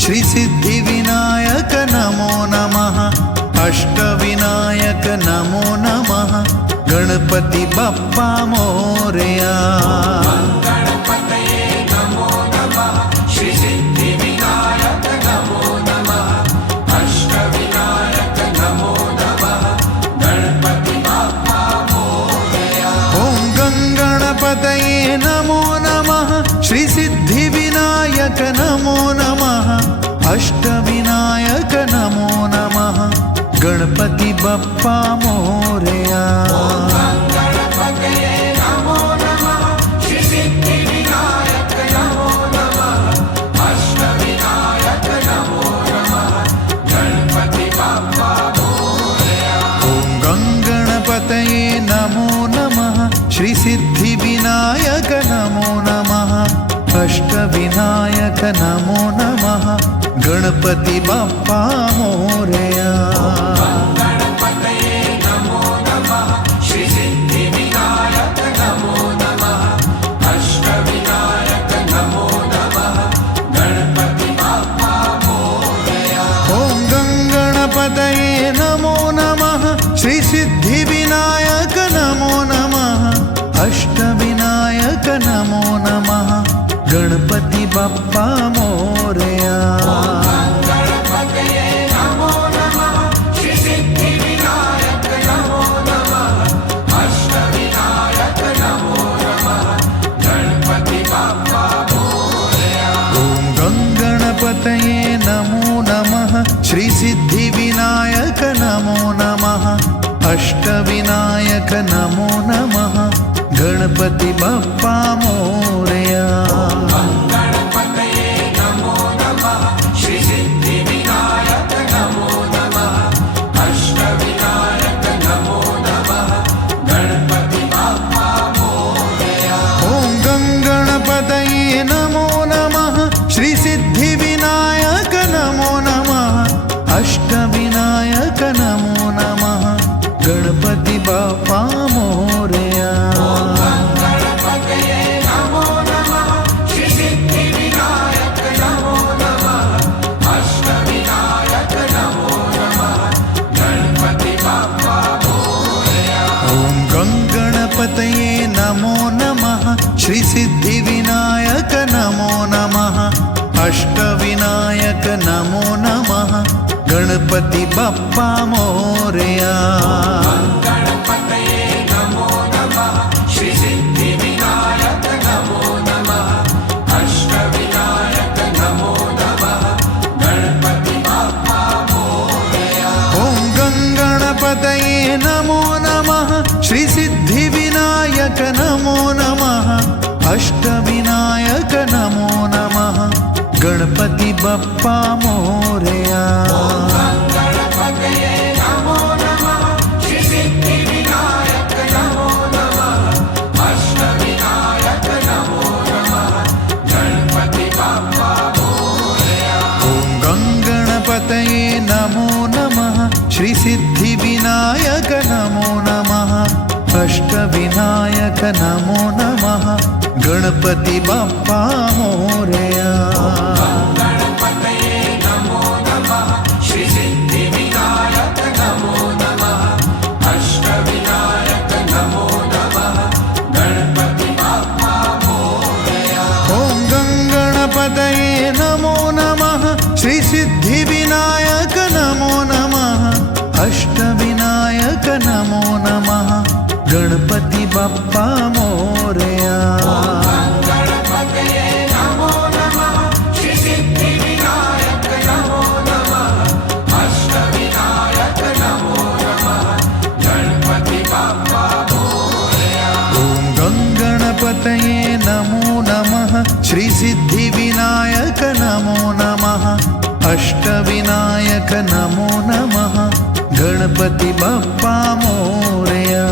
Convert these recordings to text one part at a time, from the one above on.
श्री सिद्धिविनायक नमो नमः अष्टविनायक नमो नमः गणपति बप्पा मोरया गणपतये नमो नमः श्री सिद्धिविनायक नमो नमः अष्टविनायक नमो नमः गणपति बप्पा मोरया गणपतये नमो नमः श्री सिद्धिविनायक नमो नमः अष्टविनायक नमो नमः गणपति बप्पा मोरया गणपतये नमो नमः श्री सिद्धिविनायक नमो नमः अष्टविनायक नमो नमः गणपति बप्पा मोरया गणपतये नमो नमः श्री सिद्धिविनायक नमो नमः अष्टविनायक नमो नमः गणपति बप्पा मोरया गणपतये नमो नमः श्री सिद्धिविनायक नमो नमः अष्टविनायक नमो नमः गणपति बप्पा मोरया गणपतये नमो नमः श्री सिद्धिविनायक नमो नमः अष्टविनायक नमो नमः गणपति बप्पा मोरया गणपतये नमो नमः श्री सिद्धिविनायक नमो नमः अष्टविनायक नमो नमः गणपति बप्पा मोरया गणपतये नमो नमः श्री सिद्धिविनायक नमो नमः अष्टविनायक नमो नमः गणपति बप्पा मोरया गणपतये नमो नमः श्री सिद्धिविनायक नमो नमः अष्टविनायक नमो नमः गणपति बप्पा मोरया गणपतये नमो नमः श्री सिद्धिविनायक नमो नमः अष्टविनायक नमो नमः गणपति बप्पा मोरया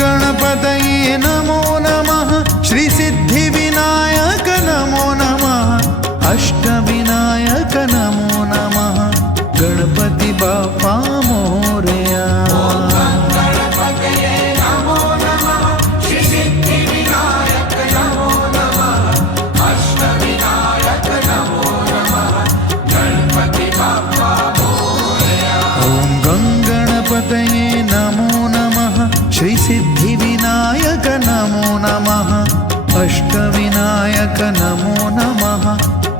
गणपतये नमो नमः श्री सिद्धिविनायक नमो नमः अष्टविनायक नमो नमः नमो नमः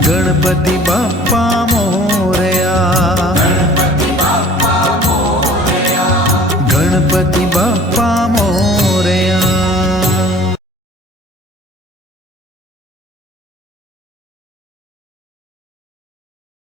गणपति बप्पा